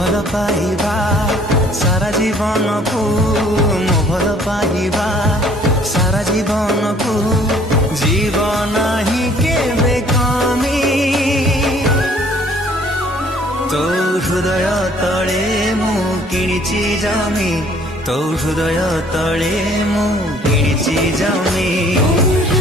भल पाइबा सारा जीवन को मो भल पाइबा सारा जीवन को जीवन ही केबे कमी तो हृदय तले मु किणिची जमी तो हृदय तले मु किणिची जमी